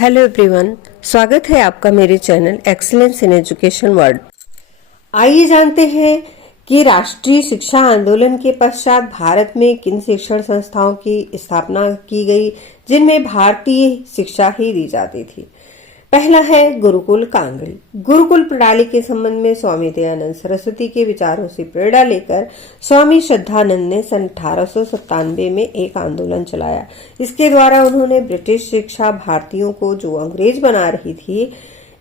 Hello everyone, स्वागत है आपका मेरे channel excellence in education world. आइए जानते हैं कि राष्ट्रीय शिक्षा आंदोलन के पश्चात भारत में किन शिक्षण संस्थाओं की स्थापना की गई जिनमें भारतीय शिक्षा ही दी जाती थी। पहला है गुरुकुल कांगड़ी। गुरुकुल प्रणाली के संबंध में स्वामी दयानंद सरस्वती के विचारों से प्रेरणा लेकर स्वामी श्रद्धानंद ने सन 1897 में एक आंदोलन चलाया। इसके द्वारा उन्होंने ब्रिटिश शिक्षा भारतीयों को जो अंग्रेज बना रही थी,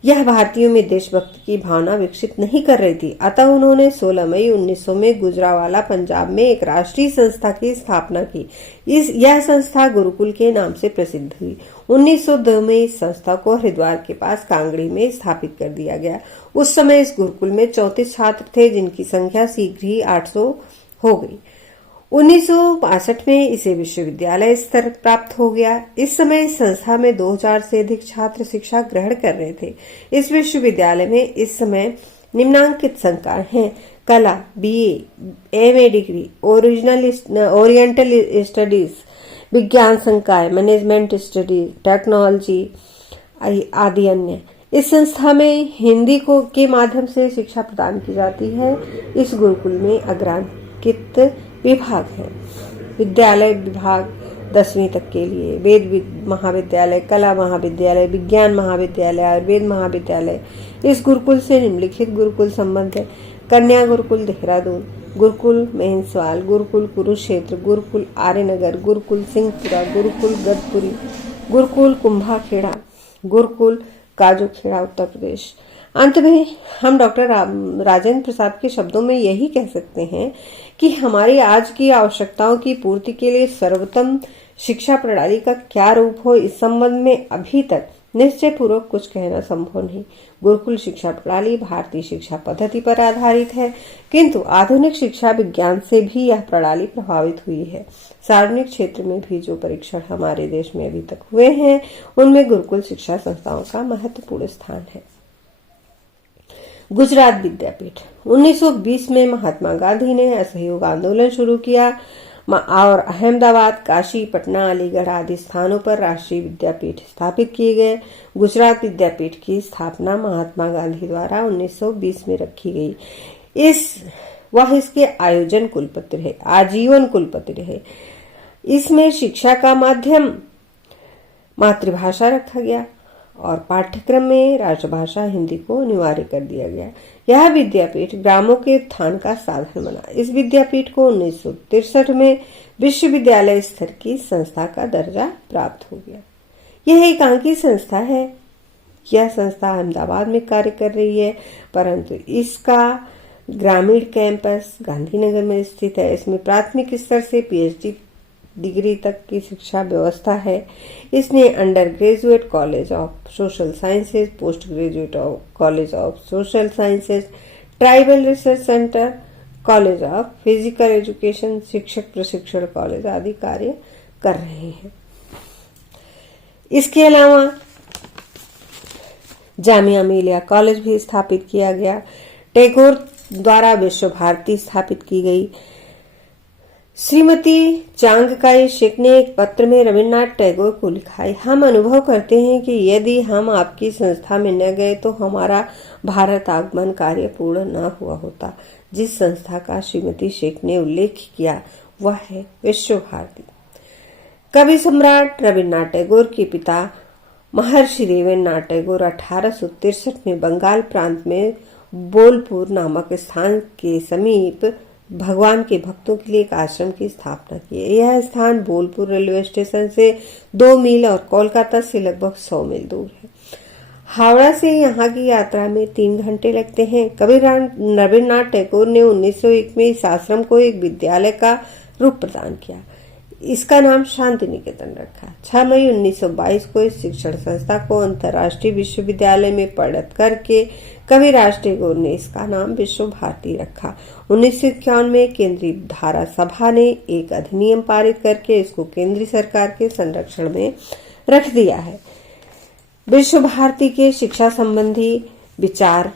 यह भारतीयों में देशभक्ति की भावना विकसित नहीं कर रही थी। अतः उन्होंने 16 मई 1900 में गुजरावाला पंजाब में एक राष्ट्रीय संस्था की स्थापना की। यह संस्था गुरुकुल के नाम से प्रसिद्ध हुई। 1902 में इस संस्था को हरिद्वार के पास कांगड़ी में स्थापित कर दिया गया। उस समय इस गुरुकुल में 34 छात्र थे, जिनकी संख्या शीघ्र ही 800 हो गई। 1962 में इसे विश्वविद्यालय स्तर प्राप्त हो गया। इस समय इस संस्था में 2000 से अधिक छात्र शिक्षा ग्रहण कर रहे थे। इस विश्वविद्यालय में इस समय निम्नांकित संकाय हैं: कला, BA, MA degree, oriental studies, विज्ञान संकाय, मैनेजमेंट स्टडीज, टेक्नोलॉजी आदि अन्य। इस संस्था में हिंदी के माध्यम से शिक्षा प्रदान की जाती है। इस गुरुकुल में अग्रांकित विभाग है। विद्यालय विभाग 10वीं तक के लिए वेद महाविद्यालय, कला महाविद्यालय, विज्ञान महाविद्यालय, आयुर्वेद महाविद्यालय। इस गुरुकुल से निम्नलिखित गुरुकुल संबंध है: कन्या गुरुकुल देहरादून, गुरुकुल मेहसवाल, गुरुकुल कुरुक्षेत्र, गुरुकुल आर्यनगर, गुरुकुल सिंहपुरा, गुरुकुल गढ़पुरी, गुरुकुल कुंभाखेड़ा, गुरुकुल काजूखेड़ा उत्तर प्रदेश। अंत में हम डॉक्टर राजेंद्र प्रसाद के शब्दों में यही कह सकते हैं कि हमारी आज की आवश्यकताओं की पूर्ति के लिए सर्वोत्तम शिक्षा प्रणाली का क्या रूप हो, इस संबंध में अभी तक निश्चय पूर्वक कुछ कहना संभव नहीं। गुरुकुल शिक्षा प्रणाली भारतीय शिक्षा पद्धति पर आधारित है, किंतु आधुनिक शिक्षा विज्ञान से भी यह प्रणाली प्रभावित हुई है। सार्वजनिक क्षेत्र में भी जो परीक्षण हमारे देश में अभी तक हुए हैं, उनमें गुरुकुल शिक्षा संस्थाओं का महत्वपूर्ण स्थान है। गुजरात विद्यापीठ 1920 में महात्मा गांधी ने असहयोग आंदोलन शुरू किया और अहमदाबाद, काशी, पटना, अलीगढ़ आदि स्थानों पर राष्ट्रीय विद्यापीठ स्थापित किए गए। गुजरात विद्यापीठ की स्थापना महात्मा गांधी द्वारा 1920 में रखी गई। वह इसके आयोजन कुलपति रहे, आजीवन कुलपति रहे। इसमें शिक्षा का माध्यम मातृभाषा रखा गया और पाठ्यक्रम में राष्ट्रभाषा हिंदी को अनिवार्य कर दिया गया। यह विद्यापीठ ग्रामों के उत्थान का साधन बना। इस विद्यापीठ को 1963 में विश्वविद्यालय स्तर की संस्था का दर्जा प्राप्त हो गया। यह एकांकी संस्था है। यह संस्था अहमदाबाद में कार्य कर रही है, परंतु इसका ग्रामीण कैंपस गांधीनगर में स्थित है। इसमें प्राथमिक स्तर से पीएचडी डिग्री तक की शिक्षा व्यवस्था है। इसमें under graduate college of social sciences, post graduate college of social sciences, tribal research centre, college of physical education, शिक्षक प्रशिक्षण कॉलेज आदि कार्य कर रहे हैं। इसके अलावा जामिया मिलिया कॉलेज भी स्थापित किया गया। टैगोर द्वारा विश्व भारती स्थापित की गई। श्रीमती चांगकाई शेक ने एक पत्र में रविन्द्रनाथ टैगोर को लिखा है: हम अनुभव करते हैं कि यदि हम आपकी संस्था में न गए तो हमारा भारत आगमन कार्य पूर्ण न हुआ होता। जिस संस्था का श्रीमती शेक ने उल्लेख किया वह है विश्व भारती। कवि सम्राट रविन्द्रनाथ टैगोर के पिता महर्षि देवेंद्रनाथ टैगोर 1863 में बंगाल प्रांत में बोलपुर नामक स्थान के समीप भगवान के भक्तों के लिए एक आश्रम की स्थापना की। यह स्थान बोलपुर रेलवे स्टेशन से 2 मील और कोलकाता से लगभग 100 मील दूर है। हावड़ा से यहाँ की यात्रा में 3 घंटे लगते हैं। कवि रविन्द्रनाथ टैगोर ने 1901 में इस आश्रम को एक विद्यालय का रूप प्रदान किया। इसका नाम शांति निकेतन रखा। 6 मई 1922 को इस शिक्षण संस्था को अंतर्राष्ट्रीय विश्वविद्यालय में परिणत करके कविराज टैगोर ने इसका नाम विश्व भारती रखा। 1951 में केंद्रीय धारा सभा ने एक अधिनियम पारित करके इसको केंद्रीय सरकार के संरक्षण में रख दिया है। विश्व भारती के शिक्षा संबंधी विचार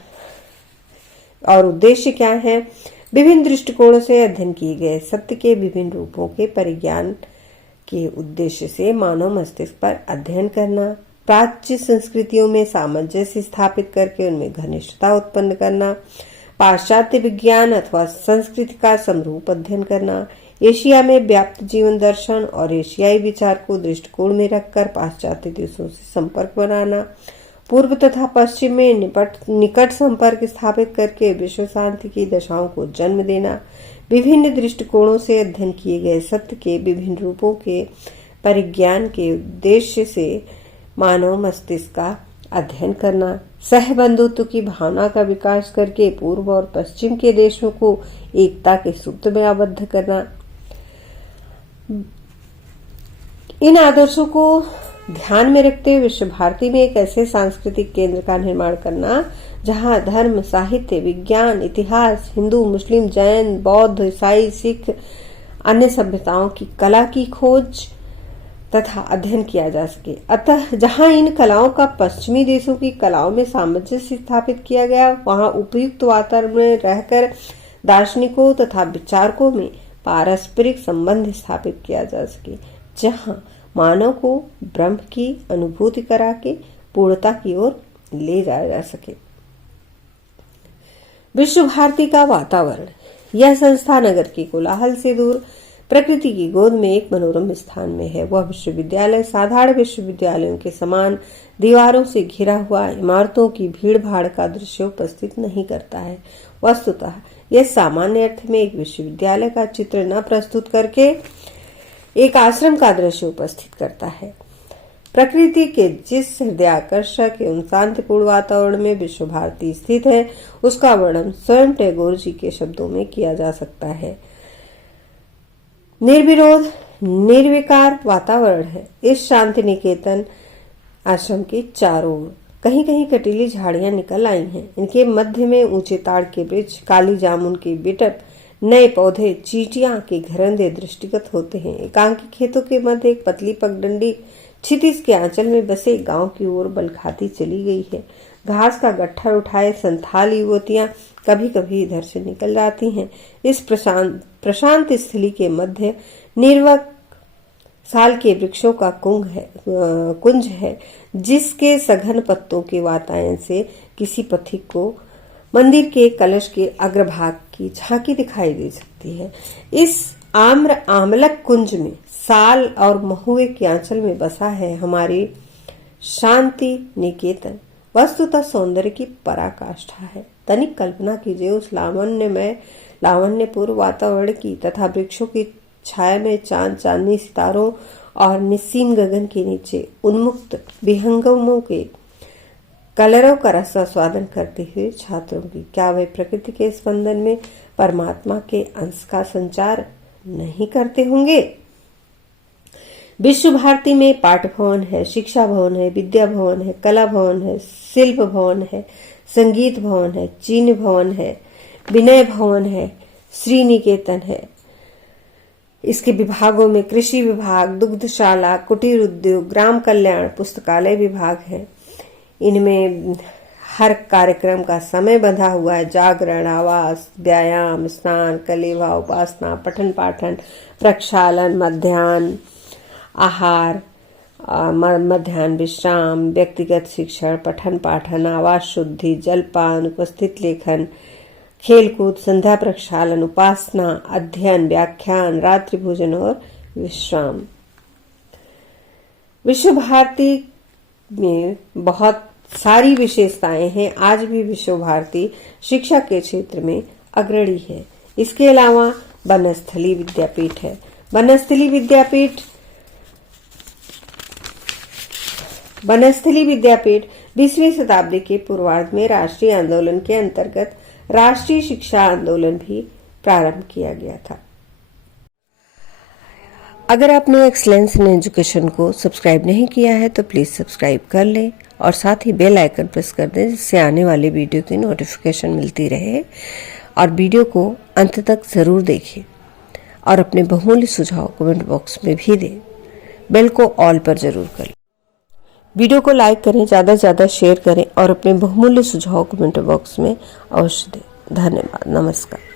और उद्देश्य क्या है? विभिन्न दृष्टिकोणों से अध्ययन किए गए सत्य के विभिन्न रूपों के परिज्ञान के उद्देश्य से मानव मस्तिष्क पर अध्ययन करना, प्राच्य संस्कृतियों में सामंजस्य स्थापित करके उनमें घनिष्ठता उत्पन्न करना, पाश्चात्य विज्ञान अथवा संस्कृति का समरूप अध्ययन करना, एशिया में व्याप्त जीवन दर्शन और एशियाई विचार को दृष्टिकोण में रखकर पाश्चात्य देशों से संपर्क बनाना, पूर्व तथा पश्चिम में निकट संपर्क स्थापित करके विश्व शांति की दशाओं को जन्म देना, विभिन्न दृष्टिकोणों से अध्ययन किए गए सत्य के विभिन्न रूपों के परिज्ञान के उद्देश्य से मानव मस्तिष्क का अध्ययन करना, सहबंधुत्व की भावना का विकास करके पूर्व और पश्चिम के देशों को एकता के सूत्र में आबद्ध करना। इन आदर्शों को ध्यान में रखते हुए विश्व भारती में एक ऐसे सांस्कृतिक केंद्र का निर्माण करना जहां धर्म, साहित्य, विज्ञान, इतिहास, हिंदू, मुस्लिम, जैन, बौद्ध, ईसाई, सिख, अन्य सभ्यताओं की कला की खोज तथा अध्ययन किया जा सके। अतः जहां इन कलाओं का पश्चिमी देशों की कलाओं में सामंजस्य स्थापित किया गया, वहां उपयुक्त वातावरण में रहकर दार्शनिकों तथा विचारकों में पारस्परिक संबंध स्थापित किया जा सके, जहां मानव को ब्रह्म की अनुभूति करा के पूर्णता की ओर ले जाया जा सके। विश्व भारती का वातावरण। यह संस्था नगर के कोलाहल से दूर प्रकृति की गोद में एक मनोरम स्थान में है। वह विश्वविद्यालय साधारण विश्वविद्यालयों के समान दीवारों से घिरा हुआ इमारतों की भीड़ भाड़ का दृश्य उपस्थित नहीं करता है। वस्तुतः यह सामान्य अर्थ में एक विश्वविद्यालय का चित्र न प्रस्तुत करके एक आश्रम का दृश्य उपस्थित करता है। प्रकृति के जिस हृदयाकर्षक एवं शांतिपूर्ण वातावरण में विश्व भारती स्थित है, उसका वर्णन स्वयं टैगोर जी के शब्दों में किया जा सकता है। निर्विरोध निर्विकार वातावरण है। इस शांति निकेतन आश्रम के चारों ओर कहीं कहीं कटीली झाड़ियां निकल आई हैं। इनके मध्य में ऊंचे ताड़ के वृक्ष, काली जामुन के बिटप, नए पौधे, चींटियां के घरंदे दृष्टिगत होते हैं। एकांकी खेतों के मध्य एक पतली पगडंडी क्षितिज के आंचल में बसे गांव की ओर बल खाती चली गई है। घास का गट्ठर उठाए संथाल युवतियां कभी कभी इधर से निकल जाती हैं। इस प्रशांत स्थली के मध्य निर्वक साल के वृक्षों का कुंज है, जिसके सघन पत्तों के वातायन से किसी पथिक को मंदिर के कलश के अग्रभाग की झांकी दिखाई दे सकती है। इस आमलक कुंज में साल और महुए के आंचल में बसा है हमारी शांति निकेतन। वस्तुतः सौंदर्य की पराकाष्ठा है। तनिक कल्पना कीजिए उस लावण्यपूर्ण वातावरण की तथा वृक्षों की छाया में चांद, चांदनी, सितारों और निस्सीम गगन के नीचे उन्मुक्त विहंगमों के कलरों का रसास्वादन करते हुए छात्रों की। क्या वे प्रकृति के स्पंदन में परमात्मा के अंश का संचार नहीं करते होंगे? विश्व भारती में पाठ भवन है, शिक्षा भवन है, विद्या भवन है, कला भवन है, शिल्प भवन है, संगीत भवन है, चिन्ह भवन है, विनय भवन है, श्री निकेतन है। इसके विभागों में कृषि विभाग, दुग्धशाला, कुटीर उद्योग, ग्राम कल्याण, पुस्तकालय विभाग है। इनमें हर कार्यक्रम का समय बंधा हुआ है। जागरण, आवास, व्यायाम, स्नान, कलेवा, उपासना, पठन पाठन, प्रक्षालन, मध्याह्न आहार, मध्याह्न विश्राम, व्यक्तिगत शिक्षण, पठन पाठन, आवास शुद्धि, जलपान, उपस्थित लेखन, खेलकूद, संध्या प्रक्षालन, उपासना, अध्ययन, व्याख्यान, रात्रि भोजन और विश्राम। विश्व भारती में बहुत सारी विशेषताएं हैं। आज भी विश्व भारती शिक्षा के क्षेत्र में अग्रणी है। इसके अलावा बनस्थली विद्यापीठ है। बनस्थली विद्यापीठ 20वीं शताब्दी के पूर्वार्ध में राष्ट्रीय आंदोलन के अंतर्गत राष्ट्रीय शिक्षा आंदोलन भी प्रारंभ किया गया था। अगर आपने एक्सीलेंस इन एजुकेशन को सब्सक्राइब नहीं किया है तो प्लीज सब्सक्राइब कर लें और साथ ही बेल आइकन प्रेस कर दें, जिससे आने वाले वीडियो की नोटिफिकेशन मिलती रहे। और वीडियो को अंत तक जरूर देखें और अपने बहुमूल्य सुझाव कमेंट बॉक्स में भी दें। बेल को ऑल पर जरूर करें। वीडियो को लाइक करें, ज़्यादा से ज़्यादा शेयर करें और अपने बहुमूल्य सुझाव कमेंट बॉक्स में अवश्य दें। धन्यवाद। नमस्कार।